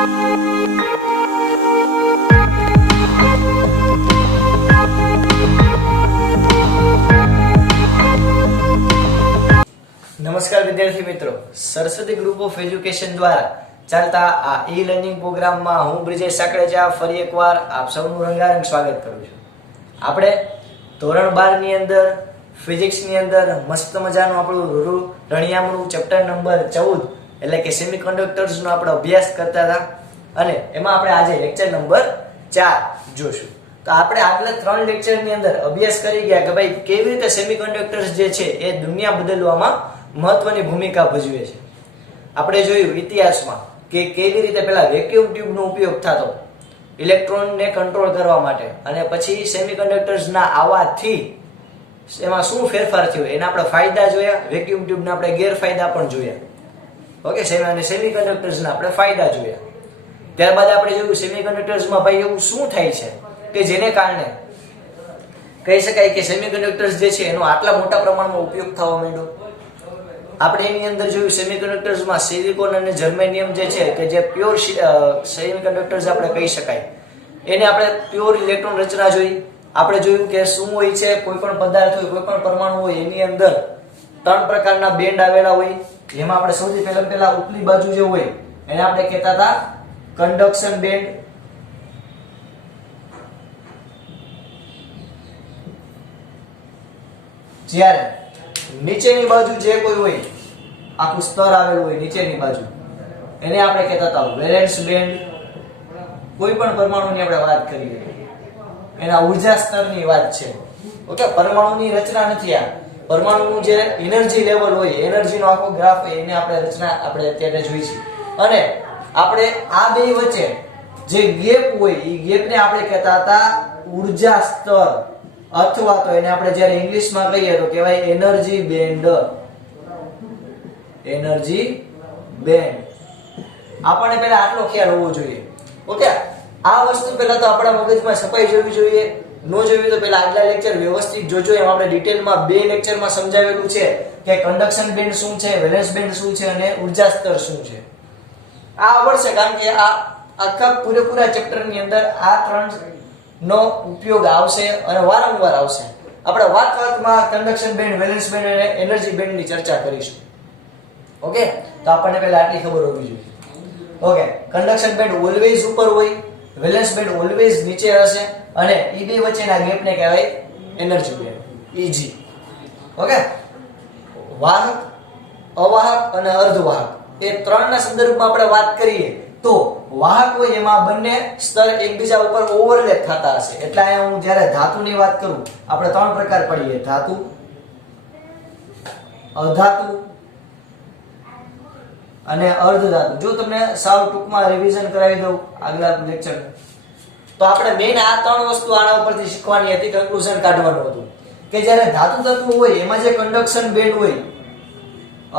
નમસ્કાર વિદ્યાર્થી મિત્રો, સરસ્વતી ગ્રુપ ઓફ એજ્યુકેશન દ્વારા ચાલતા આ ઈ લર્નિંગ પ્રોગ્રામમાં હું બ્રિજેશ સાકળેજા ફરી એકવાર આપ સૌનું રંગારંગ સ્વાગત કરું છું. આપણે ધોરણ 12 ની અંદર ફિઝિક્સ ની અંદર મસ્ત મજાનું આપણું રણિયામણું ચેપ્ટર નંબર 14 એટલે કે સેમિકન્ડક્ટર્સ નો આપણે અભ્યાસ કરતા હતા અને એમાં આપણે આજે લેક્ચર નંબર 4 જોશું. તો આપણે આગલા 3 લેક્ચર ની અંદર અભ્યાસ કરી ગયા કે ભાઈ કેવી રીતે સેમિકન્ડક્ટર્સ જે છે એ દુનિયા બદલવામાં મહત્વની ભૂમિકા ભજવે છે. આપણે જોયું ઇતિહાસમાં કે કેવી રીતે પહેલા વેક્યુમ ટ્યુબનો ઉપયોગ થતો ઇલેક્ટ્રોનને કંટ્રોલ કરવા માટે અને પછી સેમિકન્ડક્ટર્સના આવવાથી એમાં શું ફેરફાર થયો એના આપણે ફાયદા જોયા, વેક્યુમ ટ્યુબના આપણે ગેરફાયદા પણ જોયા. ઓકે, અને સેમિકન્ડક્ટર્સના આપણે ફાયદા જોયા. ત્યારબાદ આપણે જોયું સેમિકન્ડક્ટર્સમાં ભાઈ એવું શું થાય છે કે જેને કારણે કહી શકાય કે સેમિકન્ડક્ટર્સ જે છે એનો આટલા મોટા પ્રમાણમાં ઉપયોગ થવા માંડ્યો. આપણે એની અંદર જોયું સેમિકન્ડક્ટર્સમાં સિલિકોન અને જર્મેનિયમ જે છે કે જે પ્યોર સેમિકન્ડક્ટર્સ આપણે કહી શકાય એને આપણે પ્યોર ઇલેક્ટ્રોન રચના જોઈ. આપણે જોયું કે શું હોય છે, કોઈ પણ પદાર્થ હોય, કોઈ પણ પરમાણુ હોય એની અંદર 3 પ્રકારના બેન્ડ આવેલા હોય. જેમાં આપણે સૌથી પહેલા ઉપલી બાજુ જે હોય એને આપણે કહેતા હતા કન્ડક્શન બેન્ડ. જ્યારે નીચેની બાજુ જે કોઈ હોય આખું સ્તર આવેલું હોય નીચેની બાજુ એને આપણે કહેતા હતા વેલેન્સ બેન્ડ. કોઈ પણ પરમાણુની આપણે વાત કરીએ એના ઉર્જા સ્તરની વાત છે. ઓકે, પરમાણુની રચના નથી, આ પરમાણુનું જે એનર્જી લેવલ હોય, એનર્જીનો આખો ગ્રાફ હોય એને આપણે રચના આપણે અત્યારે જોઈ છે. અને આપણે આ બે વચ્ચે જે ગેપ હોય એ ગેપને આપણે કહેતા હતા ઉર્જા સ્તર, અથવા તો એને આપણે જ્યારે ઇંગ્લિશમાં કહીએ તો કહેવાય એનર્જી બેન્ડ. એનર્જી બેન્ડ આપણને પહેલા આટલો ખ્યાલ હોવો જોઈએ. ઓકે, આ વસ્તુ પહેલા તો આપણા મગજમાં છપાઈ જવી જોઈએ. નો જોયું તો પહેલા આગલા લેક્ચર વ્યવસ્થિત જોજો. એમાં આપણે ડિટેલમાં 2 લેક્ચરમાં સમજાવેલું છે કે કન્ડક્શન બેન્ડ શું છે, વેલેન્સ બેન્ડ શું છે અને ઉર્જા સ્તર શું છે. આ આવડશે કારણ કે આ આખા પૂરેપૂરા ચેપ્ટરની અંદર આ 3 નો ઉપયોગ આવશે અને વારંવાર આવશે. આપણે વાતમાં કન્ડક્શન બેન્ડ, વેલેન્સ બેન્ડ અને એનર્જી બેન્ડની ચર્ચા કરીશું. ઓકે, તો આપણને પહેલા આટલી ખબર હોવી જોઈએ. ઓકે, કન્ડક્શન બેન્ડ ઓલવેઝ ઉપર હોય, વેલેન્સ બેન્ડ ઓલવેઝ નીચે હશે અને એ બે વચ્ચેના ગેપને કહેવાય એનર્જી બેન્ડ, EG. ઓકે, વાહક, અવાહક અને અર્ધવાહક એ 3 ના સંદર્ભમાં આપણે વાત કરીએ તો વાહક હોય એમાં બંને સ્તર એકબીજા ઉપર ઓવરલેપ થતા હશે. એટલે અહીંયા હું જ્યારે ધાતુની વાત કરું આપણે 3 પ્રકાર પડીએ, ધાતુ, અધાતુ અને અર્ધધાતુ. જો તમને સાવ ટૂંકમાં રિવિઝન કરાવી દઉં આગલા લેક્ચર, તો આપણે મેઈન આ 3 વસ્તુ આના ઉપરથી શીખવાની હતી, કન્ક્લુઝન કાઢવાનું હતું કે જ્યારે ધાતુ તત્વ હોય એમાં જે કન્ડક્શન બેન્ડ હોય,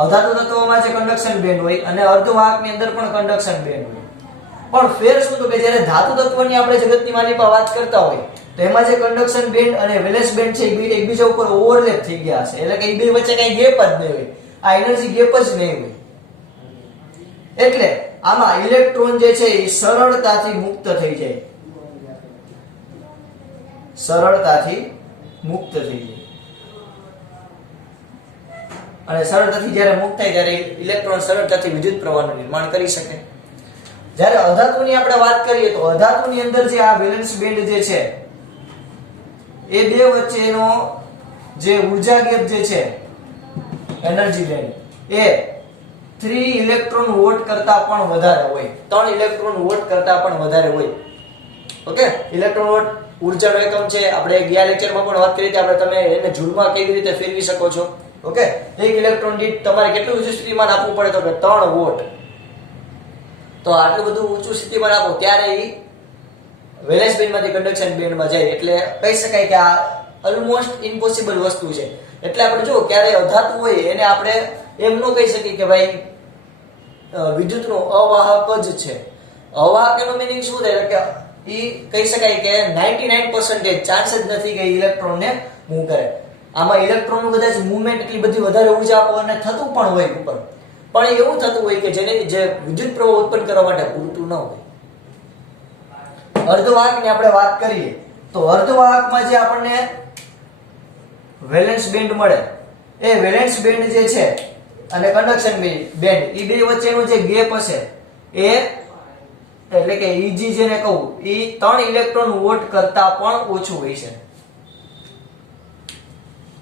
અધાતુ તત્વોમાં જે કન્ડક્શન બેન્ડ હોય અને અર્ધવાહકની અંદર પણ કન્ડક્શન બેન્ડ હોય. પણ ફેર શું તો કે જ્યારે ધાતુ તત્વની આપણે જગતની માલિકા વાત કરતા હોય તો એમાં જે કન્ડક્શન બેન્ડ અને વેલેન્સ બેન્ડ છે એ એકબીજા ઉપર ઓવરલેપ થઈ ગયા હશે. એટલે કે એ બે વચ્ચે કઈ ગેપ જ નહીં હોય, આ એનર્જી ગેપ જ નહીં હોય. એટલે આમાં ઇલેક્ટ્રોન જે છે એ સરળતાથી મુક્ત થઈ જાય, સરળતાથી મુક્ત થઈ જાય. અને સરળતાથી જ્યારે મુક્ત થાય ત્યારે ઇલેક્ટ્રોન સરળતાથી વિદ્યુત પ્રવાહનું નિર્માણ કરી શકે. જ્યારે અધાતુની આપણે વાત કરીએ તો અધાતુની અંદર જે આ વેલેન્સ બેન્ડ જે છે એ બે વચ્ચેનો જે ઉર્જા ગેપ જે છે એનર્જી બેન્ડ એ 3 ઇલેક્ટ્રોન વોલ્ટ કરતા પણ વધારે હોય, 3 ઇલેક્ટ્રોન વોલ્ટ કરતા પણ વધારે હોય. ઓકે, ઇલેક્ટ્રોન વોલ્ટ ઉર્જાનો એકમ છે. આપણે ગયા લેક્ચરમાં પણ વાત કરી હતી, આપણે તમે એને જૂલમાં કેવી રીતે ફેરવી શકો છો. ઓકે, 1 ઇલેક્ટ્રોન દીઠ તમારે કેટલું ઊંચું સ્થિતિમાન આપવું પડે તો કે 3 વોલ્ટ. તો આટલું બધું ઊંચું સ્થિતિમાન આપો ત્યારે એ વેલેન્સ બેન્ડમાંથી કન્ડક્શન બેન્ડમાં જાય. એટલે કહી શકાય કે આ ઓલમોસ્ટ ઇમ્પોસિબલ વસ્તુ છે. એટલે આપણે જો ક્યારે અધાતુ હોય એને આપણે એમ ન કહી શકીએ કે ભાઈ વિદ્યુતનો અવાહક જ છે. અવાહક એનો મીનિંગ શું થાય કે એ કહી શકાય કે 99% ચાન્સ જ નથી કે ઇલેક્ટ્રોનને મૂવ કરે. આમાં ઇલેક્ટ્રોનનું કદાચ મૂવમેન્ટ એટલી બધી વધારે ઉર્જા આપવાને થતું પણ હોય ઉપર, પણ એવું થતું હોય કે જેને જે વિદ્યુત પ્રવાહ ઉત્પન્ન કરવા માટે પૂરતું ન હોય. અર્ધવાહકની આપણે વાત કરીએ તો અર્ધવાહકમાં જે આપણને વેલેન્સ બેન્ડ મળે, એ વેલેન્સ બેન્ડ જે છે અને કન્ડક્શન બેન્ડ, એ બે વચ્ચેનો જે ગેપ હશે એ એટલે કે Eg જેને કહું એ 3 ઇલેક્ટ્રોન વોલ્ટ કરતા પણ ઓછું હોય છે,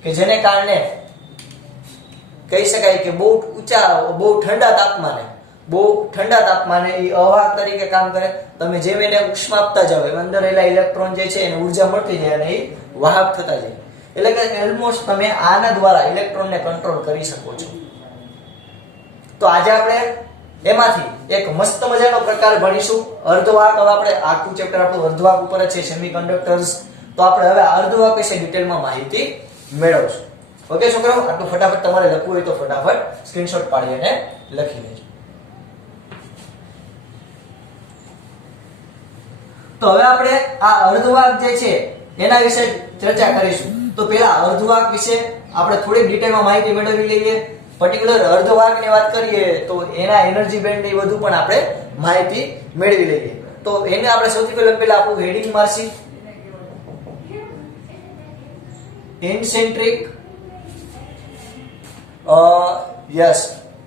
કે જેને કારણે કહી શકાય કે બહુ ઠંડા તાપમાને એ અવાહક તરીકે કામ કરે. તમે જેમ એને ઉષ્મા આપતા જાવ એમ અંદર રહેલા ઇલેક્ટ્રોન જે છે એને ઉર્જા મળતી જાય અને એ વાહક થતા જાય. એટલે કે ઓલમોસ્ટ તમે આના દ્વારા ઇલેક્ટ્રોનને કંટ્રોલ કરી શકો છો. તો આજે આપણે એમાંથી એક મસ્ત મજાનો પ્રકાર ભણીશું અર્ધવાહક. હવે આપણે આખું ચેપ્ટર આપણું અર્ધવાહક ઉપર છે, સેમિકન્ડક્ટર્સ. તો આપણે હવે અર્ધવાહક વિશે ડિટેલમાં માહિતી મેળવશું. ઓકે છોકરાઓ, આટલું ફટાફટ તમારે લખવું હોય તો ફટાફટ સ્ક્રીનશોટ પાડી અને લખી લેજો. તો હવે આપણે આ અર્ધવાહક જે છે એના વિશે ચર્ચા કરીશું. તો પહેલા અર્ધવાહક વિશે આપણે થોડીક ડિટેલમાં માહિતી મેળવી લઈએ. પર્ટિક્યુલર અર્ધવાહકની વાત કરીએ તો એના એનર્જી બેન્ડ ની વધુ પણ આપણે માહિતી મેળવી લઈએ. તો એને આપણે સૌથી પહેલા આપણું હેડિંગ મારશી ઇન્ટ્રિન્સિક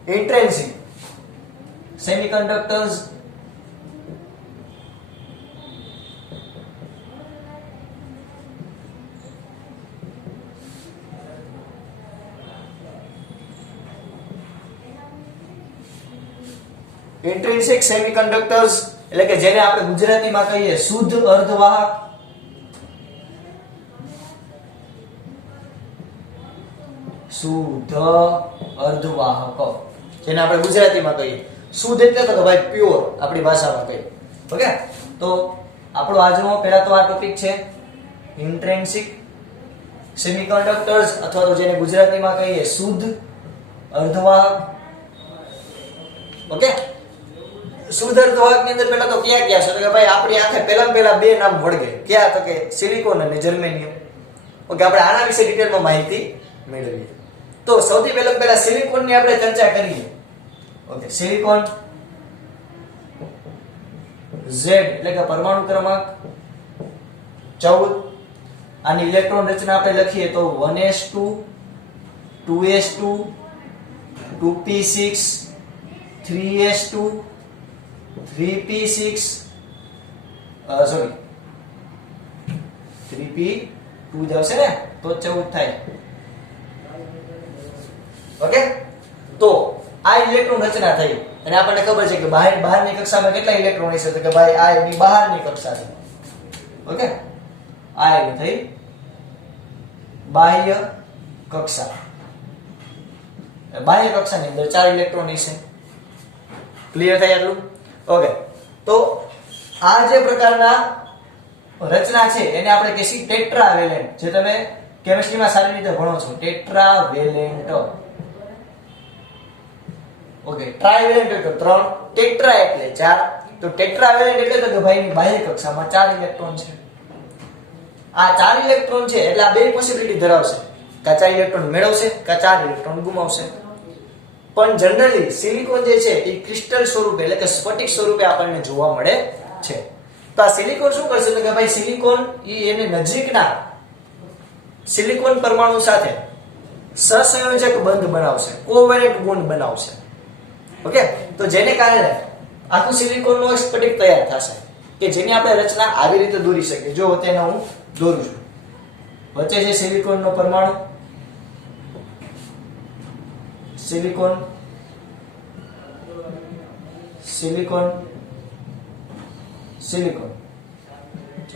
intrinsic semiconductors ઇન્ટ્રિન્સિક સેમિકન્ડક્ટર્સ એટલે કે જેને આપણે ગુજરાતીમાં કહીએ શુદ્ધ અર્ધવાહક. શુદ્ધ અર્ધવાહક જેને આપણે ગુજરાતીમાં કહીએ શુદ્ધ એટલે તો ભાઈ પ્યોર આપણી ભાષામાં કહીએ. ઓકે, તો આપણો આજનો પહેલા તો આ ટોપિક છે ઇન્ટ્રિન્સિક સેમિકન્ડક્ટર્સ અથવા તો જેને ગુજરાતીમાં કહીએ શુદ્ધ અર્ધવાહક. ઓકે, શુદ્ધ અર્ધવાહક ની અંદર પહેલા તો ક્યાં ક્યાં છે તો કે ભાઈ આપણી આંખે પહેલા બે નામ વળગે. ક્યાં તો કે સિલિકોન અને જર્મેનિયમ. ઓકે, આપણે આના વિશે ડિટેલમાં માહિતી મેળવીએ. તો સૌથી પહેલા સિલિકોન ની આપણે ચર્ચા કરીએ. ઓકે, સિલિકોન Z એટલે કે પરમાણુ ક્રમાંક 14. આની ઇલેક્ટ્રોન રચના આપણે લખીએ તો 1s2 2s2 2p6 3s2 3p6 3p2 જશે ને તો 14 થાય. ઓકે, તો આ ઇલેક્ટ્રોન રચના થઈ અને આપણને ખબર છે કે બહારની કક્ષામાં કેટલા ઇલેક્ટ્રોન હશે તો કે ભાઈ આ એની બહારની કક્ષા છે. ઓકે, આ એની થઈ બાહ્ય કક્ષા. બાહ્ય કક્ષાની અંદર 4 ઇલેક્ટ્રોન હશે. ક્લિયર થાય આટલું? ઓકે, તો આ જે પ્રકારના રચના છે એને આપણે કહીએ ટેટ્રાવેલેન્ટ. જે તમે કેમિસ્ટ્રીમાં સારી રીતે ભણો છો, ટેટ્રાવેલેન્ટ. ઓકે, ટ્રાઇવેલેન્ટ એટલે 3, ટેટ્રા એટલે 4. તો ટેટ્રાવેલેન્ટ એટલે તો કે ભાઈ બાહ્ય કક્ષામાં 4 ઇલેક્ટ્રોન છે. આ 4 ઇલેક્ટ્રોન છે એટલે આ બે પોસિબિલિટી ધરાવશે, કે 4 ઇલેક્ટ્રોન મેળવશે કે 4 ઇલેક્ટ્રોન ગુમાવશે. પણ જનરલી સિલિકોન જે છે એ ક્રિસ્ટલ સ્વરૂપે એટલે કે સ્ફટિક સ્વરૂપે આપણને જોવા મળે છે. તો આ સિલિકોન શું કરશે તો કે ભાઈ સિલિકોન એને નજીકના સિલિકોન પરમાણુ સાથે સહસંયોજક બંધ બનાવશે, કોવેલેન્ટ બોન્ડ બનાવશે. ઓકે, તો જેને કારણે આખું સિલિકોનનો સ્ફટિક તૈયાર થશે કે જેની આપણે રચના આવી રીતે દોરી શકીએ. જો તેને હું દોરું છું, વચ્ચે છે સિલિકોનનો પરમાણુ, સિલિકોન સિલિકોન સિલિકોન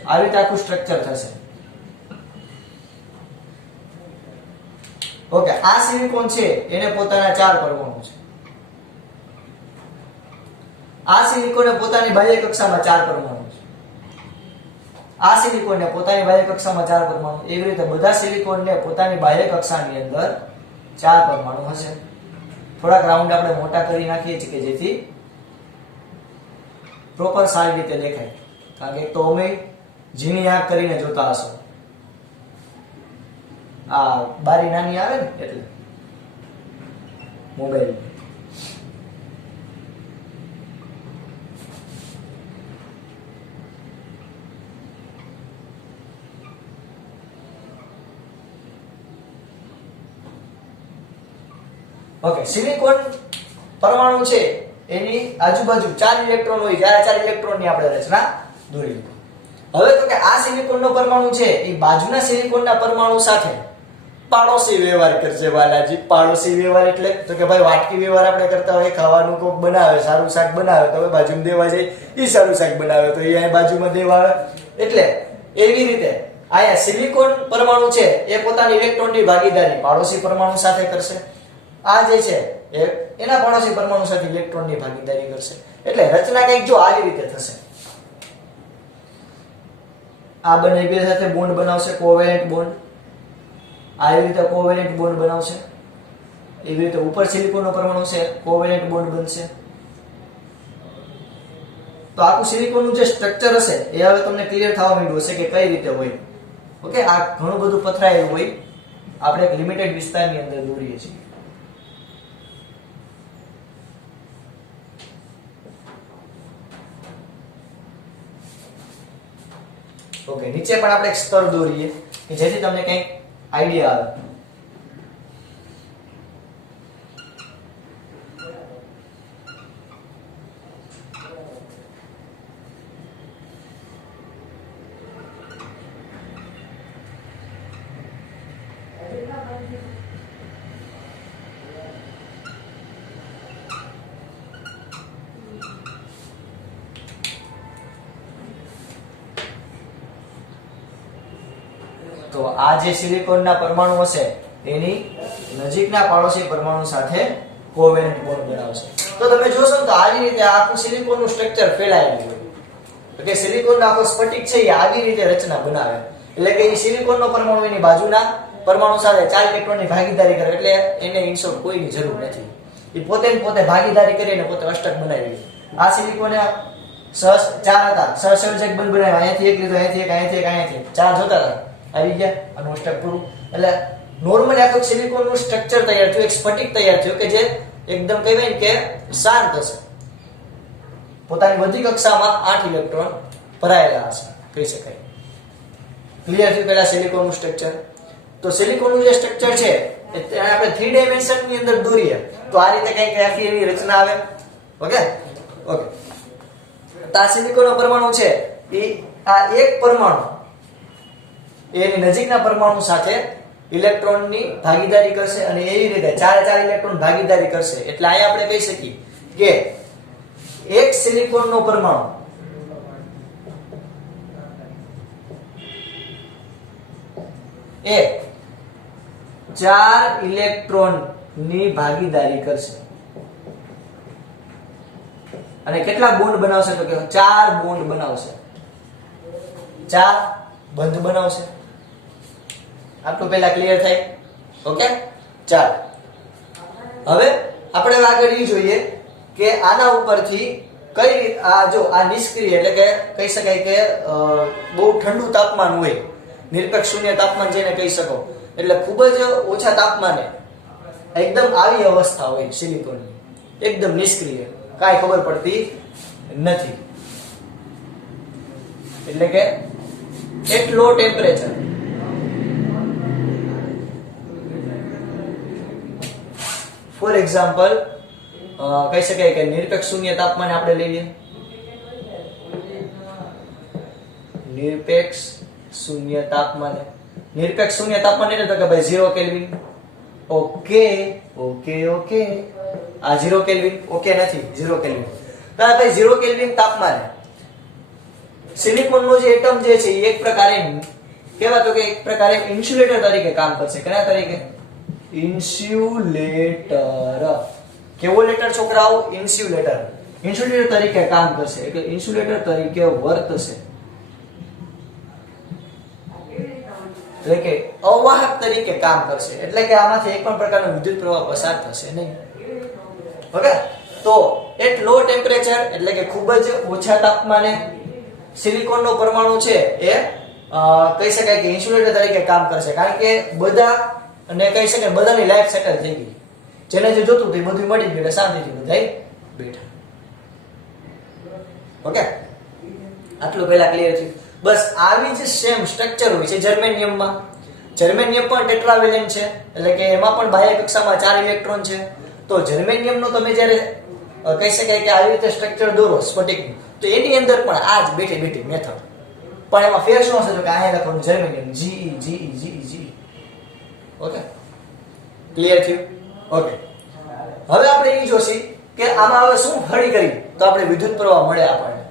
આવી રીતે આખું સ્ટ્રક્ચર થશે. ઓકે, આ સિલિકોન છે એને પોતાના 4 પરમાણુ છે. આ સિલિકોનને પોતાની બાહ્ય કક્ષામાં 4 પરમાણુ છે. આ સિલિકોનને પોતાની બાહ્ય કક્ષામાં 4 પરમાણુ. એવી રીતે બધા સિલિકોનને પોતાની બાહ્ય કક્ષાની અંદર 4 પરમાણુ હશે. થોડાક રાઉન્ડ આપણે મોટા કરી નાખીએ છીએ કે જેથી પ્રોપર સારી રીતે દેખાય. કારણ કે તો અમે ઝીણી આંખ કરીને જોતા હશો, આ બારી નાની આવે ને એટલે મોબાઈલ. ઓકે, સિલિકોન પરમાણુ છે એની આજુબાજુ 4 ઇલેક્ટ્રોન હોય, જ્યારે 4 ઇલેક્ટ્રોનની આપણે રચના દોરી. હવે તો કે આ સિલિકોનનો પરમાણુ છે એ બાજુના સિલિકોનના પરમાણુ સાથે પાડોશી વ્યવહાર કરશે. વાલાજી, પાડોશી વ્યવહાર એટલે તો કે ભાઈ વાટકી વ્યવહાર આપણે કરતા હોય, ખાવાનું કોક બનાવે, સારું શાક બનાવે તો હવે બાજુમાં દેવા જાય, ઈ સારું શાક બનાવે તો એ બાજુમાં દેવા આવે. એટલે એવી રીતે આયા સિલિકોન પરમાણુ છે એ પોતાની ઇલેક્ટ્રોનની ભાગીદારી પાડોશી પરમાણુ સાથે કરશે. આ જે છે એ એના પાડોશી પરમાણુ સાથે ઇલેક્ટ્રોનની ભાગીદારી કરશે. એટલે રચના કંઈક જો આવી રીતે થશે. આ બંને બે સાથે બોન્ડ બનાવશે, કોવેલેન્ટ બોન્ડ. આવી રીતે કોવેલેન્ટ બોન્ડ બનાવશે. એવી રીતે ઉપર સિલિકોનનો પરમાણુ છે, કોવેલેન્ટ બોન્ડ બનશે. તો આખું સિલિકોનનું જે સ્ટ્રક્ચર હશે એ હવે તમને ક્લિયર થવા માંડ્યું હશે કે કઈ રીતે હોય. ઓકે, આ ઘણું બધું પથરાયેલું હોય, આપણે એક લિમિટેડ વિસ્તારની અંદર દોરીએ છીએ. ઓકે, નીચે પણ આપણે એક સ્તર દોરીએ કે જેથી તમને કંઈક આઈડિયા આવે. તો આ જે સિલિકોનના પરમાણુ હશે એની નજીકના પાડોશી પરમાણુ સાથે કોવેલેન્ટ બોન્ડ બનાવશે. તો તમે જોશો તો આવી રીતે આખું સિલિકોનનું સ્ટ્રક્ચર ફેલાયેલું હોય. એટલે સિલિકોનનો આખો સ્ફટિક છે એ આવી રીતે રચના બનાવે. એટલે કે એ સિલિકોનનો પરમાણુ એની બાજુના પરમાણુ સાથે 4 ઇલેક્ટ્રોનની ભાગીદારી કરે. એટલે એને ઇન્સોર્ટ કોઈની જરૂર નથી. એ પોતે ભાગીદારી કરીને પોતે અષ્ટક બનાવી લે. આ સિલિકોને ચાર હતા, સહસંયોજક બંધ બનાવ્યા. અહીંયાથી એક લીધો, અહીંયાથી એક, અહીંયાથી એક, અહીંયાથી 4 જોતા હતા, આવી ગયા. આનું અષ્ટક પૂરું. એટલે નોર્મલી આખું સિલિકોનનું સ્ટ્રક્ચર તૈયાર થયું, એક સ્ફટિક તૈયાર થયું કે જે એકદમ કહેવાય કે શાંત હશે. પોતાની બધી કક્ષામાં 8 ઇલેક્ટ્રોન ભરાયેલા હશે, કહી શકાય. ક્લિયર થયું પહેલા સિલિકોનનું સ્ટ્રક્ચર. તો સિલિકોનનું જે સ્ટ્રક્ચર છે એ આપણે 3 ડાયમેન્શનની અંદર દોરીએ તો આ રીતે કંઈક આખી એની રચના આવે. ઓકે ઓકે, તો આ સિલિકોનનો પરમાણુ છે એ આ એક પરમાણુ એની નજીકના પરમાણુ સાથે ઇલેક્ટ્રોનની ભાગીદારી કરશે અને એવી રીતે 4 ઇલેક્ટ્રોન ભાગીદારી કરશે. એટલે અહીંયા આપણે કહી શકીએ કે એક સિલિકોનનો પરમાણુ એ 4 ઇલેક્ટ્રોનની ભાગીદારી કરશે. અને કેટલા બોન્ડ બનાવશે? તો કે 4 બોન્ડ બનાવશે, 4 બંધ બનાવશે. આટલું પહેલા ક્લિયર થાય. ઓકે, ચાલો હવે આપણે આગળ એ જોઈએ કે આના ઉપરથી કઈ રીતે આ જો આ નિષ્ક્રિય એટલે કે કહી શકાય કે બહુ ઠંડુ તાપમાન હોય, નિરપેક્ષ શૂન્ય તાપમાન જેને કહી શકો, એટલે ખૂબ જ ઓછા તાપમાને એકદમ આવી અવસ્થા હોય સિલિકોનની, એકદમ નિષ્ક્રિય, કાંઈ ખબર પડતી નથી. એટલે કે at low temperature for example કહી શકાય કે નિરપેક્ષ શૂન્ય તાપમાને આપણે લઈએ. નિરપેક્ષ શૂન્ય તાપમાને, નિરપેક્ષ શૂન્ય તાપમાન એટલે તો કે ભાઈ 0 કેલ્વિન. ઓકે ઓકે ઓકે, આ 0 કેલ્વિન ઓકે નથી, 0 કેલ્વિન. તો ભાઈ 0 કેલ્વિન તાપમાને સિલિકોનનો જે એટમ જે છે એ એક પ્રકારે કહેવાતો કે એક પ્રકારે ઇન્સ્યુલેટર તરીકે કામ કરશે. કયા તરીકે? ઇન્સ્યુલેટર. કેવો લેટર છોકરાઓ? ઇન્સ્યુલેટર. ઇન્સ્યુલેટર તરીકે કામ કરશે, એટલે ઇન્સ્યુલેટર તરીકે વર્તશે. એટલે કે અવાહક તરીકે કામ કરશે, એટલે કે આમાંથી એક પણ પ્રકારનો વિદ્યુત પ્રવાહ પસાર થશે નહીં. ઓકે, તો એટ લો ટેમ્પરેચર એટલે કે ખૂબ જ ઓછા તાપમાને સિલિકોનનો પરમાણુ છે એ કહી શકાય કે ઇન્સ્યુલેટર તરીકે કામ કરશે. કારણ કે બધા અને કહી શકાય બધાની લાઈફ સેટલ થઈ ગઈ, જેને જે જોતું હતું એ બધું મળી ગયું એટલે શાંતિથી બધા બેઠા. ઓકે, આટલું પહેલા ક્લિયર થયું. બસ આવી જ સેમ સ્ટ્રક્ચર હોય છે જર્મેનિયમમાં. જર્મેનિયમ પણ ટેટ્રાવેલેન્ટ છે, એટલે કે એમાં પણ બાહ્ય કક્ષામાં 4 ઇલેક્ટ્રોન છે તો જર્મેનિયમનો તમે જ્યારે કહી શકાય કે આવી રીતે સ્ટ્રક્ચર દોરો સ્ફટિકનું, તો એની અંદર પણ આ જ બેઠી બેઠી મેથડ, પણ એમાં ફેર શું હશે? તો કે અહીંયા લખવાનું જર્મેનિયમ GE. ઓકે, ક્લિયર થયું? ઓકે, હવે આપણે એ જોશી કે આમાં હવે શું હળી કરી તો આપણે વિદ્યુત પ્રવાહ મળે આપણને,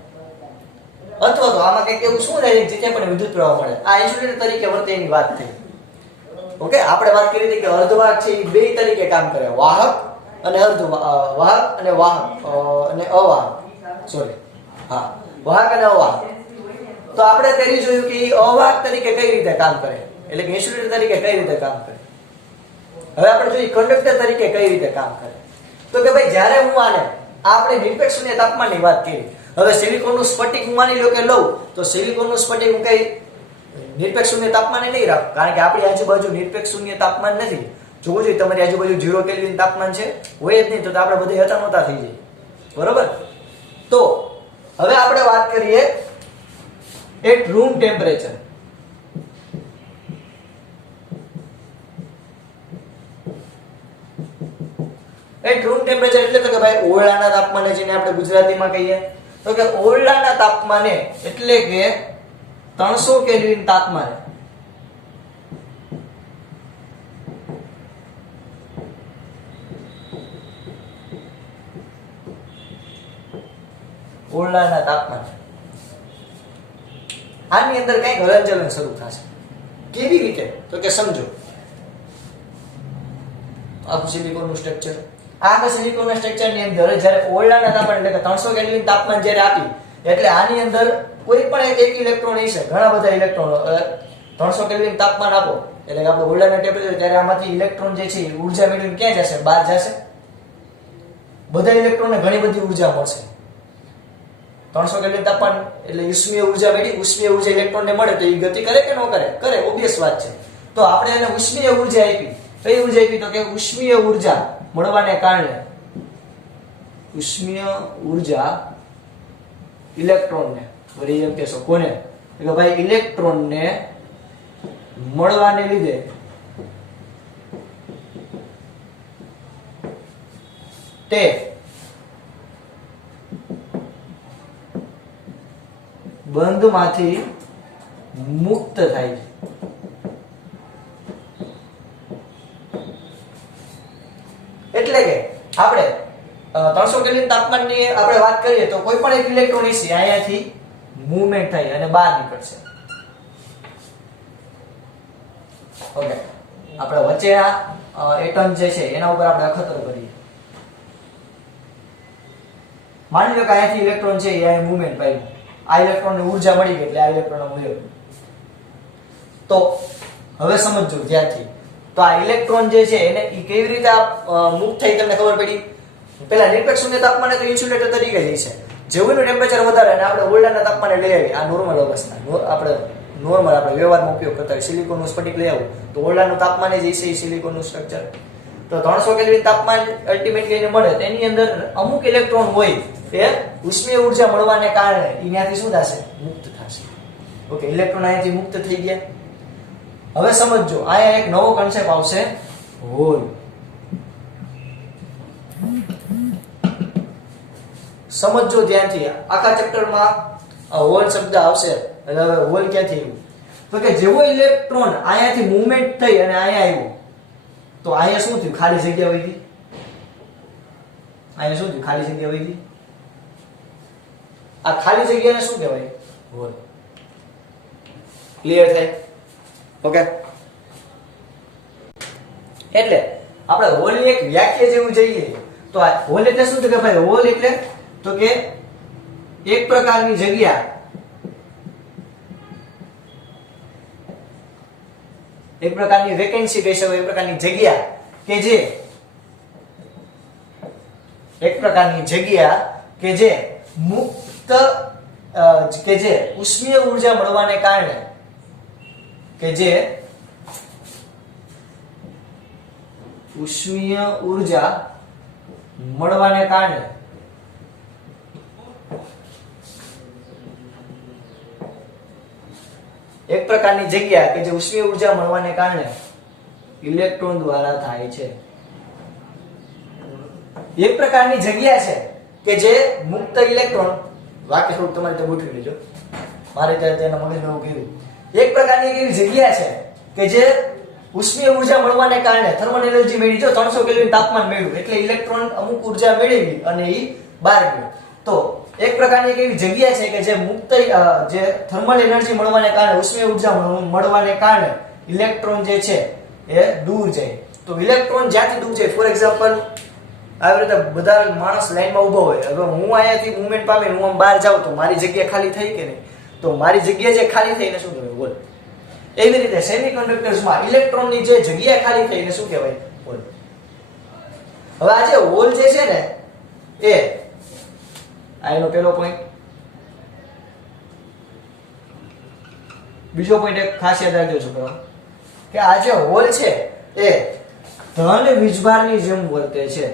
અથવા તો આમાં કંઈક એવું શું રહે જેથી આપણને વિદ્યુત પ્રવાહ મળે. આ ઇન્સ્યુલેટર તરીકે વર્તે એની વાત થઈ. ઓકે, આપણે વાત કરી હતી કે અર્ધવાહક છે એ બે તરીકે કામ કરે, વાહક અને વાહક અને અવાહક. સોરી, હા, વાહક અને અવાહક. તો આપણે તેરી જોયું કે અવાહક તરીકે કઈ રીતે કામ કરે, એટલે કે ઇન્સ્યુલેટર તરીકે કઈ રીતે કામ કરે. હવે આપણે જોઈએ કંડક્ટર તરીકે કઈ રીતે કામ કરે. તો કે ભાઈ જ્યારે હું આપણે નિરપેક્ષ શૂન્ય તાપમાનની વાત કરી. હવે સિલિકોનનું સ્ફટિક હું માની લો કે લઉં, તો સિલિકોનનું સ્ફટિક હું કઈ નિરપેક્ષ શૂન્ય તાપમાને નહીં રાખું, કારણ કે આપણી આજુબાજુ નિરપેક્ષ શૂન્ય તાપમાન નથી. જોવું જોઈએ તમારી આજુબાજુ 0 કેલ્વિન તાપમાન છે, હોય જ નહીં, તો આપણે બધે હતા નહોતા થઈ જાય. બરોબર? તો હવે આપણે વાત કરીએ at room temperature. At room temperature એટલે તો કે ભાઈ ઓરડાના તાપમાને, જેને આપણે ગુજરાતીમાં કહીએ તો કે ઓરડાના તાપમાને, એટલે કે 300 કેલ્વિન તાપમાને ઓરડાના તાપમાને આની અંદર કઈક હલનચલન શરૂ થશે. કેવી રીતે? તો કે સમજો, આખું સિલિકોનનું સ્ટ્રક્ચર, આખા સિલિકોનના સ્ટ્રક્ચરની અંદર જ્યારે ઓરડાના તાપમાન એટલે કે 300 કેલ્વિન તાપમાન જ્યારે આપી, એટલે આની અંદર કોઈ પણ એક ઇલેક્ટ્રોન હશે, ઘણા બધા ઇલેક્ટ્રોન. 300 કેલ્વિન તાપમાન આપો એટલે કે આપણે ઓરડાના ટેમ્પરેચર, ત્યારે આમાંથી ઇલેક્ટ્રોન જે છે ઊર્જા મેળવીને ક્યાં જશે? બહાર જશે. બધા ઇલેક્ટ્રોનને ઘણી બધી ઊર્જા મળશે. 300 કેલ્વિન તાપમાન એટલે ઉષ્મીય ઊર્જા મેળવી, ઉષ્મીય ઊર્જા ઇલેક્ટ્રોનને મળે તો એ ગતિ કરે કે ન કરે? કરે, ઓબ્વિયસ વાત છે. તો આપણે એને ઉષ્મીય ઊર્જા આપી. કઈ ઊર્જા આપી? તો કે ઉષ્મીય ઊર્જા મળવાને કારણે ઉષ્મીય ઊર્જા ઇલેક્ટ્રોનને, વળી એમ કહેશો કોને? એટલે ભાઈ ઇલેક્ટ્રોનને મળવાને લીધે તે બંધમાંથી મુક્ત થાય છે. એટલે કે આપણે 300 કેલ્વિન તાપમાનની આપણે વાત કરીએ તો કોઈ પણ એક ઇલેક્ટ્રોન હશે, અહીંયાથી મૂવમેન્ટ થઈ અને બહાર નીકળશે. ઓકે, આપણે વચ્ચે આ એટમ જે છે એના ઉપર આપણે અખતરો કરીએ. માની લો કે અહીંયાથી ઇલેક્ટ્રોન છે એ અહીં મૂવમેન્ટ પામ્યું, આ ઇલેક્ટ્રોનને ઊર્જા મળી ગઈ એટલે આ ઇલેક્ટ્રોન મૂવ્યો. તો હવે સમજો ધ્યાનથી, તો આ ઇલેક્ટ્રોન જે છે એને કેવી રીતે મુક્ત થઈ તમને ખબર પડી. પેલા નિરપેક્ષ શૂન્ય તાપમાને તો ઇન્સ્યુલેટર તરીકે જ છે. જેવું ટેમ્પરેચર વધારે અને આપણે ઓરડાના તાપમાને લઈ આવી, આ નોર્મલ અવસ્થા, આપણે વ્યવહારમાં ઉપયોગ કરતા હોય, સિલિકોનનું સ્ફટિક લઈ આવું તો ઓરડાનું તાપમાન જ છે સિલિકોનનું સ્ટ્રક્ચર. તો 300 કેલ્વિન તાપમાન અલ્ટિમેટલી એને મળે, તેની અંદર અમુક ઇલેક્ટ્રોન હોય એ ઉષ્મીય ઊર્જા મળવાને કારણે એનાથી શું થશે? મુક્ત થશે. ઓકે, ઇલેક્ટ્રોન અહીંયાથી મુક્ત થઈ ગયા. હવે સમજો, અહીંયા એક નવો કન્સેપ્ટ આવશે, હોલ. સમજો ધ્યાનથી, આખા ચેપ્ટરમાં હોલ શબ્દ આવશે. એટલે હવે હોલ ક્યાંથી આવ્યું? તો કે જેવો ઇલેક્ટ્રોન અહીંયાથી મૂવમેન્ટ થઈ અને અહીંયા આવ્યો, તો અહીંયા શું થયું? ખાલી જગ્યા વહી ગઈ. અહીંયા શું થયું? ખાલી જગ્યા વહી ગઈ. આ ખાલી જગ્યાને શું કહેવાય? હોલ. ક્લિયર થાય? ઓકે, એટલે આપણે હોલની એક વ્યાખ્યા જેવું જોઈએ તો આ હોલ એટલે શું છે કે ભાઈ હોલ એટલે તો કે એક પ્રકારની જગ્યા, એક પ્રકારની વેકેન્સી કહી શકો, એક પ્રકારની જગ્યા કે જે એક પ્રકારની જગ્યા કે જે મુક્ત કે જે ઉષ્મીય ઊર્જા મળવાને કારણે કે જે ઉષ્મીય ઊર્જા મળવાને કારણે એક પ્રકારની જગ્યા કે જે ઉષ્મીય ઊર્જા મળવાને કારણે ઇલેક્ટ્રોન દ્વારા થાય છે. એક પ્રકારની જગ્યા છે કે જે મુક્ત ઇલેક્ટ્રોન, વાક્ય થોડુંક તમારે તો ગોઠવી લેજો, મારે ત્યારે તેના મગજમાં એવું કીધું. એક પ્રકારની એવી જગ્યા છે કે જે ઉષ્મીય ઉર્જા મળવાને કારણે થર્મલ એનર્જી મેળવી, જો 300 કેલ્વિન તાપમાન મેળવ્યું એટલે ઇલેક્ટ્રોન અમુક ઉર્જા મેળવી અને એ બહાર ગયો. તો એક પ્રકારની એવી જગ્યા છે કે જે મુક્ત જે થર્મલ એનર્જી મળવાને કારણે ઉષ્મીય ઉર્જા મળવાને કારણે ઇલેક્ટ્રોન જે છે એ દૂર જાય. તો ઇલેક્ટ્રોન જ્યાંથી દૂર જાય, ફોર એક્ઝામ્પલ આવી રીતે બધા માણસ લાઈનમાં ઊભો હોય, હવે હું અહીંયાથી મુવમેન્ટ પામીને હું આમ બહાર જાઉં તો મારી જગ્યા ખાલી થઈ કે નહીં? તો મારી જગ્યા જે ખાલી થઈને શું કહેવાય? હોલ. એવી રીતે સેમિકન્ડક્ટર્સમાં ઇલેક્ટ્રોનની જે જગ્યા ખાલી થઈને શું કહેવાય? હોલ. હવે આ જે હોલ જે છે ને એ આ એનો પહેલો પોઈન્ટ. બીજો પોઈન્ટ એક ખાસ યાદ રાખજો છોકરાઓ કે આ જે હોલ છે એ ધન વીજભારની જેમ વર્તે છે.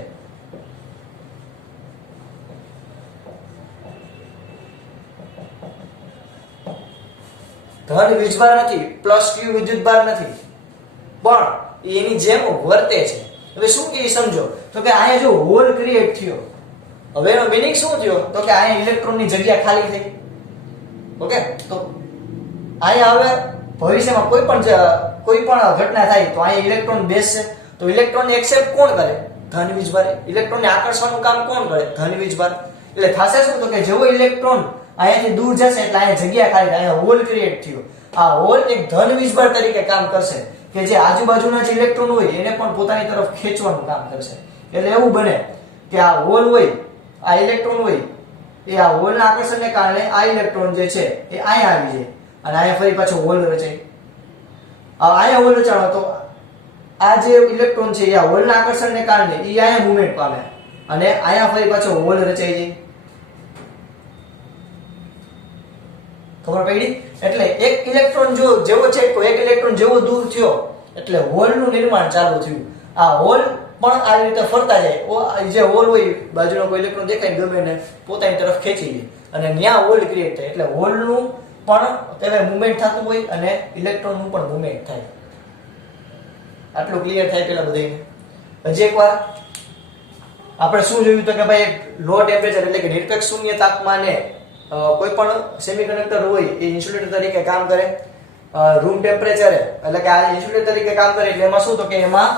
ધન વીજભાર નથી, પ્લસ ક્યુ વિદ્યુતભાર નથી, પણ એની જેમ વર્તે છે. હવે શું કે સમજો તો કે અહીંયા જો હોલ ક્રિએટ થયો, હવે એનો મીનિંગ શું થયો તો કે અહીંયા ઇલેક્ટ્રોનની જગ્યા ખાલી થઈ. ઓકે, તો અહીંયા હવે ભવિષ્યમાં કોઈ પણ ઘટના થાય તો અહીંયા ઇલેક્ટ્રોન બેસશે, તો ઇલેક્ટ્રોનને એક્સેપ્ટ કોણ કરે? ધન વીજભાર. ઇલેક્ટ્રોનને આકર્ષવાનું કામ કોણ કરે? ધન વીજભાર. એટલે થશે શું તો કે જેવો ઇલેક્ટ્રોન અહીંયાથી દૂર જશે એટલે અહીંયા જગ્યા ખાલી, અહીંયા હોલ ક્રિએટ થયો. આ હોલ એક ધન વીજભાર તરીકે કામ કરશે કે જે આજુબાજુના જે ઇલેક્ટ્રોન હોય એને પણ પોતાની તરફ ખેંચવાનું કામ કરશે. એટલે એવું બને કે આ હોલ હોય, આ ઇલેક્ટ્રોન હોય, એ આ હોલના આકર્ષણને કારણે આ ઇલેક્ટ્રોન જે છે એ અહીંયા આવી જાય અને અહીંયા ફરી પાછો હોલ રચાય. અહીંયા હોલ રચાણો તો આ જે ઇલેક્ટ્રોન છે એ આ હોલના આકર્ષણને કારણે એ અહીંયા મૂવમેન્ટ પામે અને અહીંયા ફરી પાછો હોલ રચાઈ જાય. ખબર પડી? એટલે એક ઇલેક્ટ્રોન જો જેવો છે તો એક ઇલેક્ટ્રોન જેવો દૂર થયો એટલે હોલનું નિર્માણ ચાલુ થયું. આ હોલ પણ આ રીતે ફરતા જાય, જે હોલ હોય બાજુનો કોઈ ઇલેક્ટ્રોન દેખાય ગમે ને પોતાની તરફ ખેંચી લે અને ત્યાં હોલ ક્રિએટ થાય. એટલે હોલનું પણ કહેવાય મુવમેન્ટ થતું હોય અને ઇલેક્ટ્રોનનું પણ મુવમેન્ટ થાય. આટલું ક્લિયર થાય પેલા બધાને. હજી એકવાર આપણે શું જોયું તો કે ભાઈ લો ટેમ્પરેચર એટલે કે નિરપેક્ષ શૂન્ય તાપમાને કોઈ પણ સેમિકન્ડક્ટર હોય એ ઇન્સ્યુલેટર તરીકે કામ કરે. રૂમ ટેમ્પરેચરે એટલે કે આ ઇન્સ્યુલેટર તરીકે કામ કરે એટલે એમાં શું તો કે એમાં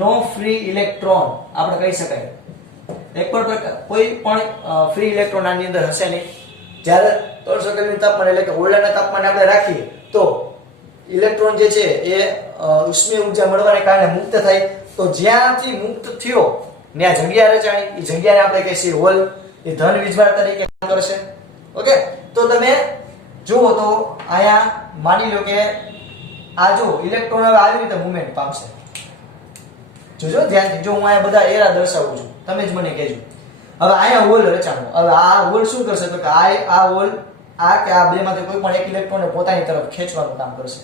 નો ફ્રી ઇલેક્ટ્રોન આપણે કહી શકાય. એક પણ કોઈ પણ ફ્રી ઇલેક્ટ્રોન આની અંદર હશે નહીં. જ્યારે 300 કેલ્વિન તાપમાન એટલે કે ઓરડાના તાપમાને આપણે રાખીએ તો ઇલેક્ટ્રોન જે છે એ ઉષ્મીય ઉર્જા મળવાને કારણે મુક્ત થાય. તો જ્યાંથી મુક્ત થયો ત્યાં જગ્યા રચાણી, એ જગ્યાને આપણે કહીએ હોલ. એ ધન વીજભાર તરીકે કામ કરશે. ઓકે, તો તમે જુઓ તો અહીંયા માની લો કે આ જો ઇલેક્ટ્રોન હવે આવી રીતે મુવમેન્ટ પામશે. જોજો ધ્યાનથી, જો હું અહીંયા બધા એરા દર્શાવું છું, તમે જ મને કહેજો. હવે અહીંયા હોલ રચાણો, હવે આ હોલ શું કરશે તો કે આ હોલ આ કે આ બેમાંથી કોઈ પણ એક ઇલેક્ટ્રોનને પોતાની તરફ ખેંચવાનું કામ કરશે.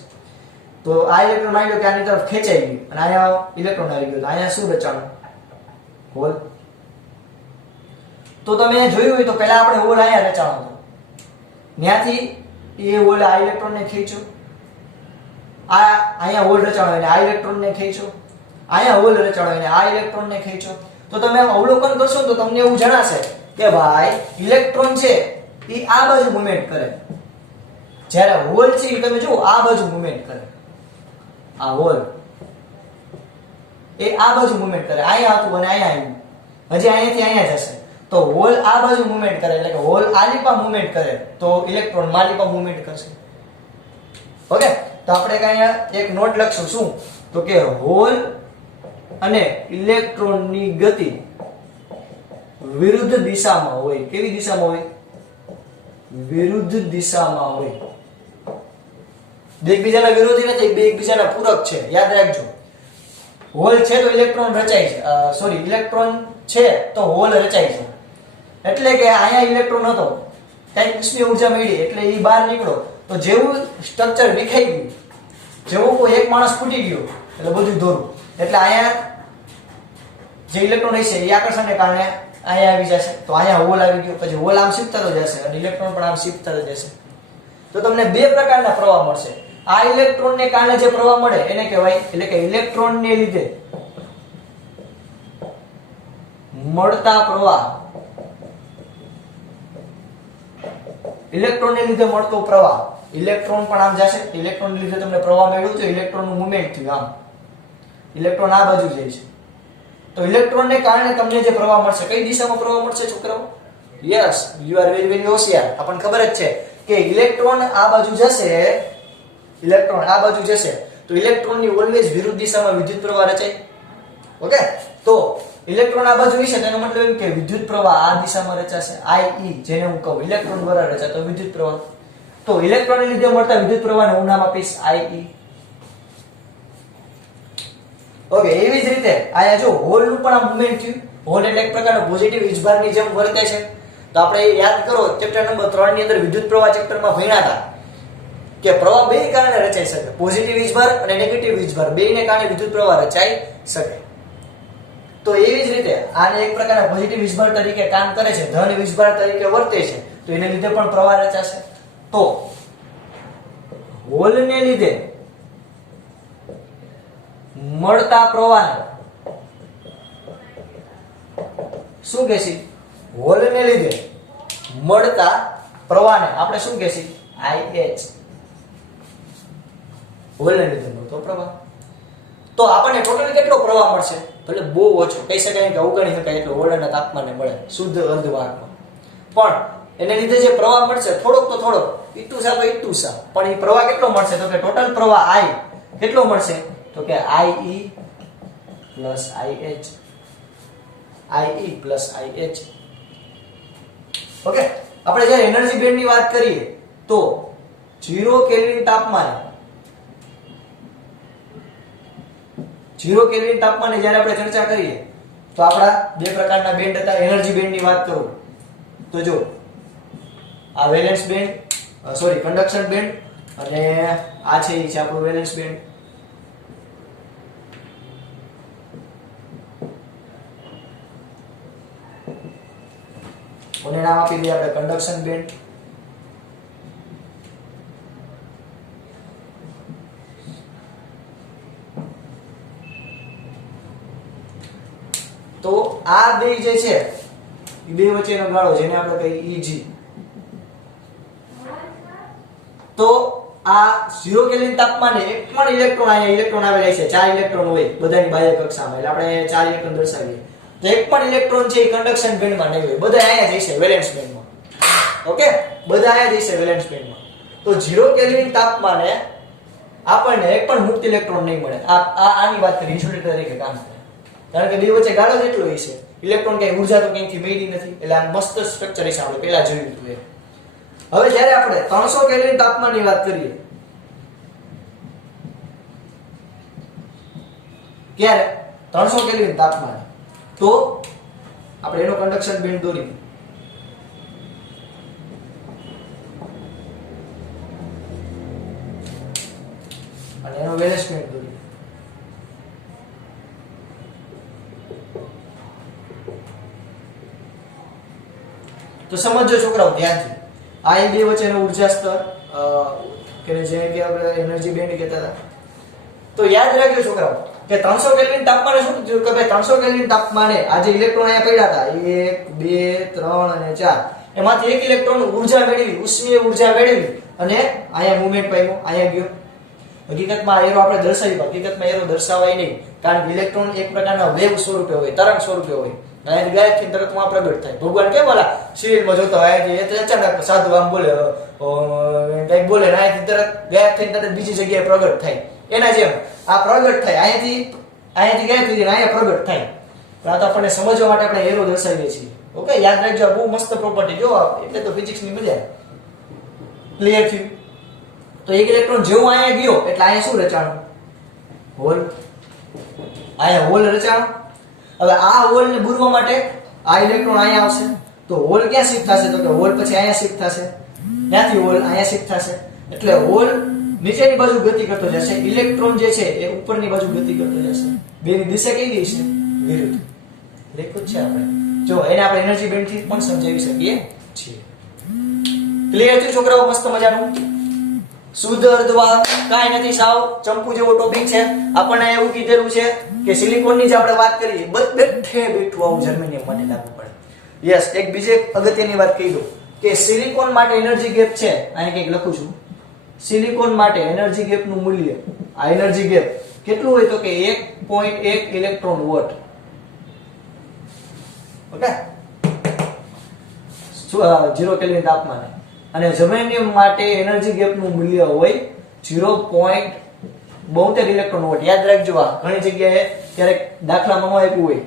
તો આ ઇલેક્ટ્રોન માની લો કે આની તરફ ખેંચાઈ ગયું અને અહીંયા ઇલેક્ટ્રોન આવી ગયો, તો અહીંયા શું રચાણું? હોલ. તો તમે જોયું હોય તો પહેલા આપણે હોલ અહીંયા રચાણો હતો, ત્યાંથી એ હોલ આ ઇલેક્ટ્રોનને ખેંચ્યો, આ અહીંયા હોલ રચાણો અને આ ઇલેક્ટ્રોનને ખેંચ્યો, અહીંયા હોલ રચાણો અને આ ઇલેક્ટ્રોનને ખેંચ્યો. તો તમે અવલોકન કરશો તો તમને એવું જણાશે કે ભાઈ ઇલેક્ટ્રોન છે એ આ બાજુ મૂવમેન્ટ કરે, જ્યારે હોલ છે એ તમે જુઓ આ બાજુ મૂવમેન્ટ કરે. આ હોલ એ આ બાજુ મૂવમેન્ટ કરે, અહીંયા હતું અને અહીંયા આવ્યું, હજી અહીંયાથી અહીંયા જશે. તો હોલ આ બાજુ મૂવમેન્ટ કરે એટલે કે હોલ આ લીપા મૂવમેન્ટ કરે તો ઇલેક્ટ્રોન માં લીપા મૂવમેન્ટ કરશે. ઓકે, તો આપણે અહીંયા એક નોટ લખશું શું તો કે હોલ અને ઇલેક્ટ્રોનની ગતિ વિરુદ્ધ દિશામાં હોય. કેવી દિશામાં હોય? વિરુદ્ધ દિશામાં હોય. બે એકબીજાના વિરોધી નથી, બે એકબીજાના પૂરક છે, યાદ રાખજો. હોલ છે તો ઇલેક્ટ્રોન રચાય છે, સોરી ઇલેક્ટ્રોન છે તો હોલ રચાય છે. એટલે કે અહીંયા ઇલેક્ટ્રોન હતો, કઈક ઉષ્મીય ઉર્જા મળી એટલે એ બહાર નીકળો તો જેવું સ્ટ્રક્ચર વિખાઈ ગયું, જેવો કોઈ એક માણસ ફૂટી ગયો એટલે બધું દોરું. એટલે અહીંયા જે ઇલેક્ટ્રોન હશે એ આકર્ષણને કારણે અહીંયા આવી જશે, તો અહીંયા હોલ આવી ગયો, પછી હોલ આમ શિફ્ટ થતો જશે અને ઇલેક્ટ્રોન પણ આમ શિફ્ટ થતો જશે. તો તમને બે પ્રકારના પ્રવાહ મળશે. આ ઇલેક્ટ્રોનને કારણે જે પ્રવાહ મળે એને કહેવાય એટલે કે ઇલેક્ટ્રોનને લીધે મળતા પ્રવાહ, ઇલેક્ટ્રોન ને લીધે મળતો પ્રવાહ, ઇલેક્ટ્રોન પણ આમ જશે, ઇલેક્ટ્રોન ને લીધે તમને પ્રવાહ મળ્યું તો ઇલેક્ટ્રોન નું મુવમેન્ટ થયું આમ, ઇલેક્ટ્રોન આ બાજુ જાય છે, તો ઇલેક્ટ્રોન ને કારણે તમને જે પ્રવાહ મળશે, કઈ દિશામાં પ્રવાહ મળશે છોકરાઓ? Yes, you are very very હોશિયાર. આપણને ખબર જ છે કે ઇલેક્ટ્રોન આ બાજુ જશે, ઇલેક્ટ્રોન આ બાજુ જશે તો ઇલેક્ટ્રોન ની ઓલવેઝ વિરુદ્ધ દિશામાં વિદ્યુત પ્રવાહ રચાય. ઓકે, તો ઇલેક્ટ્રોન આ બાજુ હશે તેનો મતલબ એમ કે વિદ્યુત પ્રવાહ આ દિશામાં રચાશે, IE, જેને હું કહું ઇલેક્ટ્રોન દ્વારા રચાતો વિદ્યુત પ્રવાહ. તો ઇલેક્ટ્રોન ને લીધે મળતા વિદ્યુત પ્રવાહને હું નામ આપીશ IE. ઓકે, એવી જ રીતે આયા જો હોલ નું પણ આ મુવમેન્ટ થયું. હોલ એટલે એક પ્રકારનો પોઝિટિવ વીજભારની જેમ વર્તે છે. તો આપણે યાદ કરો ચેપ્ટર નંબર 3 ની અંદર વિદ્યુત પ્રવાહ ચેપ્ટરમાં ભણ્યા હતા કે પ્રવાહ બે કારણે રચાઈ શકે, પોઝિટિવ વીજભાર અને નેગેટિવ વીજભાર બેયને કારણે વિદ્યુત પ્રવાહ રચાઈ શકે. તો એવી જ રીતે આને એક પ્રકારના પોઝિટિવ વીજભાર તરીકે કામ કરે છે, ધન વીજભાર તરીકે વર્તે છે, તો એને લીધે પણ પ્રવાહ રચાશે. તો હોલને લીધે મળતા પ્રવાહને શું કહેશી? હોલને લીધે મળતા પ્રવાહને આપણે શું કહેશી? IH, હોલને લીધે મળતો પ્રવાહ. તો આપણને ટોટલ કેટલો પ્રવાહ મળશે? ભલે બહુ ઓછો, કહી શકાય કે અવગણી શકાય એટલો હોલના તાપમાને મળે શુદ્ધ અર્ધવાહકમાં, પણ એને લીધે જે પ્રવાહ મળશે થોડોક તો થોડોક, ઈટુસા તો ઈટુસા, પણ એ પ્રવાહ કેટલો મળશે? તો કે ટોટલ પ્રવાહ I કેટલો મળશે? તો કે IE plus IH, IE plus IH. Okay, આપણે જ્યારે એનર્જી બેન્ડ ની વાત કરીએ તો 0 કેલ્વિન તાપમાને, 0 કેલ્વિન તાપમાને જ્યારે આપણે ચર્ચા કરીએ તો આપણા બે પ્રકારના બેન્ડ હતા. એનર્જી બેન્ડ ની વાત કરું તો જો આ valence band, sorry conduction band, અને આ છે એ છે આપણું વેલેન્સ બેન્ડ. અને નામ આપી દઈએ આપણે કંડક્શન બેન્ડ. તો આ બે જે છે એ બે વચ્ચેનો ગાળો જેને આપણે કહીએ EG. તો આ 0 કેલ્વિન તાપમાને એક પણ ઇલેક્ટ્રોન, અહીંયા ઇલેક્ટ્રોન આવેલા છે, 4 ઇલેક્ટ્રોન હોય બધાની બાહ્ય કક્ષામાં, એટલે આપણે 4 ઇલેક્ટ્રોન દર્શાવીએ તો એક પણ ઇલેક્ટ્રોન છે એ કન્ડક્શન બેન્ડમાં નહીં હોય, બધા અહીંયા જશે વેલેન્સ બેન્ડમાં. ઓકે, બધા અહીંયા જશે વેલેન્સ બેન્ડમાં. તો 0 કેલ્વિન તાપમાને આપણને એક પણ મુક્ત ઇલેક્ટ્રોન નહીં મળે. આની વાત કરી ઇન્સ્યુલેટર તરીકે કામ કરે, કારણ કે બે વચ્ચે ગાળો જ એટલો છે, ઇલેક્ટ્રોન કઈ ઊર્જા તો ક્યાંયથી મળી નથી, એટલે આ મસ્ત સ્ટ્રક્ચર છે, આપણે પહેલા જોયું હતું એ. હવે જ્યારે આપણે 300 કેલ્વિન તાપમાનની વાત કરીએ, ક્યારે 300 કેલ્વિન તાપમાન, તો આપણે એનો કંડક્શન બેન્ડ દોરી અને એનો વેલેન્સ બેન્ડ દોરી. તો સમજો છોકરાઓ ધ્યાનથી, આ એ બે વચ્ચેનો ઊર્જા સ્તર કે જે કે આપણે એનર્જી બેન્ડ કહેતા હતા. તો યાદ રાખજો છોકરાઓ કે 300 કેલ્વિન તાપમાને શું થયું કે ભાઈ 300 કેલ્વિન તાપમાને આ જે ઇલેક્ટ્રોન અહીંયા પડ્યા હતા 1 2 3 અને 4, એમાંથી એક ઇલેક્ટ્રોન ઊર્જા મેળવી, ઉષ્મીય ઊર્જા મેળવી અને અહીંયા મૂવમેન્ટ પામ્યો, અહીંયા ગયો. હકીકતમાં એરો આપણે દર્શાવી, હકીકતમાં એરો દર્શાવાય નહીં, કારણ કે ઇલેક્ટ્રોન એક પ્રકારના વેવ સ્વરૂપે હોય, તરંગ સ્વરૂપે હોય, અહીંયાથી ગાયબ થઈને તરત માં પ્રગટ થાય. ભગવાન કેમ ઓલા સિરિયલમાં જોતા હોય, અહીંયાથી અચાનક સાધુ આમ બોલે કંઈક બોલે ને અહીંયાથી તરત ગાયબ થઈને તરત બીજી જગ્યાએ પ્રગટ થાય, એના જેમ આ પ્રગટ થાય, અહીંયાથી ગાયબ થઈ જાય, અહીંયા પ્રગટ થાય. પણ આ તો આપણને સમજવા માટે આપણે એરો દર્શાવીએ છીએ. ઓકે, યાદ રાખજો, બહુ મસ્ત પ્રોપર્ટી જો, એટલે તો ફિઝિક્સ ની મજા. ક્લિયર થયું? તો એક ઇલેક્ટ્રોન જેવું અહીંયા ગયો એટલે અહીંયા શું રચાણું? હોલ. અહીંયા હોલ રચાણું. હવે આ હોલ ને બુરવા માટે આ ઇલેક્ટ્રોન અહીંયા આવશે, તો હોલ ક્યાં શિફ્ટ થશે? તો કે હોલ પછી અહીંયા શિફ્ટ થશે, ત્યાંથી હોલ અહીંયા શિફ્ટ થશે, એટલે હોલ નીચેની બાજુ ગતિ કરતો જશે, ઇલેક્ટ્રોન જે છે એ ઉપરની બાજુ ગતિ કરતો જશે. બેની દિશા કેવી છે? વિરુદ્ધ. લખ્યું છે આપણે, જો એને આપણે એનર્જી બેન્ડ થી પણ સમજાવી શકીએ છીએ. ક્લિયર છે છોકરાઓ? મસ્ત મજાનું શુદ્ધ અર્ધવાહક કાંઈ નથી, સાવ ચંપુ જેવો ટોપિક છે. આપણને એવું કીધેલું છે કે સિલિકોનની જે આપણે વાત કરીએ બેઠે બેઠું આવું જર્મેનિયમ માટે લાગુ પડે. યસ, એક બીજી અગત્યની વાત કહી દઉં કે સિલિકોન માટે એનર્જી ગેપ છે, અહીં કંઈક લખું છું. સિલિકોન માટે એનર્જી ગેપનું મૂલ્ય, આ એનર્જી ગેપ કેટલું હોય તો કે 1.1 ઇલેક્ટ્રોન વોટ. ઓકે, 0 કેલ્વિન તાપમાને. અને જર્મેનિયમ માટે એનર્જી ગેપનું મૂલ્ય હોય 0.72 ઇલેક્ટ્રોન વોટ. યાદ રાખજો, આ ઘણી જગ્યાએ ક્યારેક દાખલામાં ન આપ્યું હોય,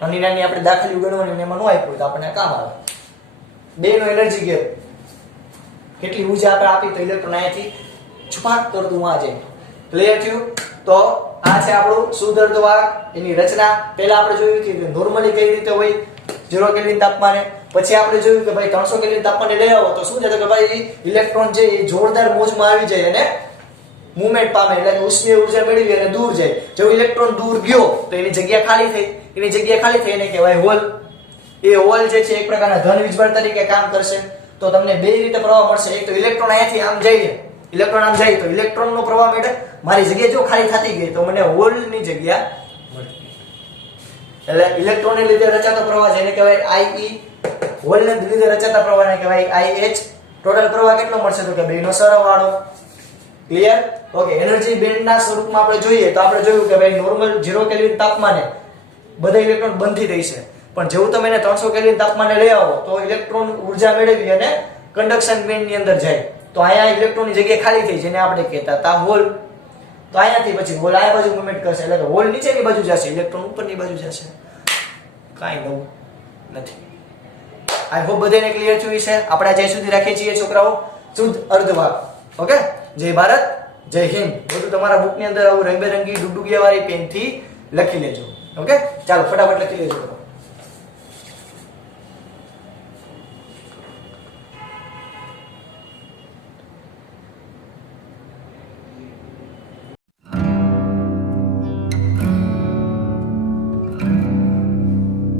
નાની નાની આપણે દાખલી ગણવાની એમાં ન આપ્યું હોય તો આપણને કામ આવે. બેનો એનર્જી ગેપ કેટલી ઊર્જા આપણે આપી તો ઇલેક્ટ્રોન અહીંયાથી છુપાક કરતું આ જાય. ક્લિયર થયું? તો આ છે આપણું શુદ્ધ અર્ધવાહક. એની રચના પહેલા આપણે જોયું કે નોર્મલી કઈ રીતે હોય 0 કેલ્વિન તાપમાને. પછી આપણે જોયું કે ભાઈ 300 કેલ્વિન તાપમાને લઈ આવો તો શું થાય કે ભાઈ ઇલેક્ટ્રોન જે જોરદાર મોજમાં આવી જાય અને મૂવમેન્ટ પામે, એટલે ઉષ્મીય ઉર્જા મેળવી અને દૂર જાય. જો ઇલેક્ટ્રોન દૂર ગયો તો એની જગ્યા ખાલી થઈ. એની જગ્યા ખાલી થઈ એને કહેવાય હોલ. એ હોલ જે છે એક પ્રકારના ધન વીજભાર તરીકે કામ કરશે. તો તમને બે રીતે પ્રવાહ મળશે. એક તો ઇલેક્ટ્રોન અહીંયાથી આમ જઈને ઇલેક્ટ્રોન આમ જાય તો ઇલેક્ટ્રોનનો પ્રવાહ મળે. મારી જગ્યા જો ખાલી થતી ગઈ તો મને હોલની જગ્યા મળતી. એટલે ઇલેક્ટ્રોનને લીધે રચાતો પ્રવાહ જેને કહેવાય IE, હોલને લીધે રચાતા પ્રવાહને કહેવાય IH. ટોટલ પ્રવાહ કેટલો મળશે તો કે બેનો સરવાળો. ક્લિયર? ઓકે, એનર્જી બેન્ડના સ્વરૂપમાં આપણે જોઈએ તો આપણે જોયું કે ભાઈ નોર્મલ 0 કેલ્વિન તાપમાને બધા ઇલેક્ટ્રોન બંધ થઈ જશે. પણ જેવું તમે એને 300 કેલ્વિન તાપમાને લઈ આવો તો ઇલેક્ટ્રોન ઉર્જા મેળવી અને કન્ડક્શન બેન્ડની અંદર જાય. તો અહીંયા ઇલેક્ટ્રોનની જગ્યા ખાલી થઈ જેને આપણે કહેતા હતા હોલ. તો અહીંયાથી પછી હોલ આ બાજુ મૂવમેન્ટ કરશે, એટલે કે હોલ નીચેની બાજુ જશે, ઇલેક્ટ્રોન ઉપરની બાજુ જશે. કાંઈ નવું નથી. આઈ હોપ બધાને ક્લિયર થયું છે. આપણે જ્યાં સુધી રાખીએ છીએ છોકરાઓ શુદ્ધ અર્ધવાહક. ઓકે, જય ભારત, જય હિન્દ. બધું તમારા બુકની અંદર આવું રંગબેરંગી ડુગડુગિયા વાળી પેનથી લખી લેજો. ઓકે, ચાલો ફટાફટ લખી લેજો.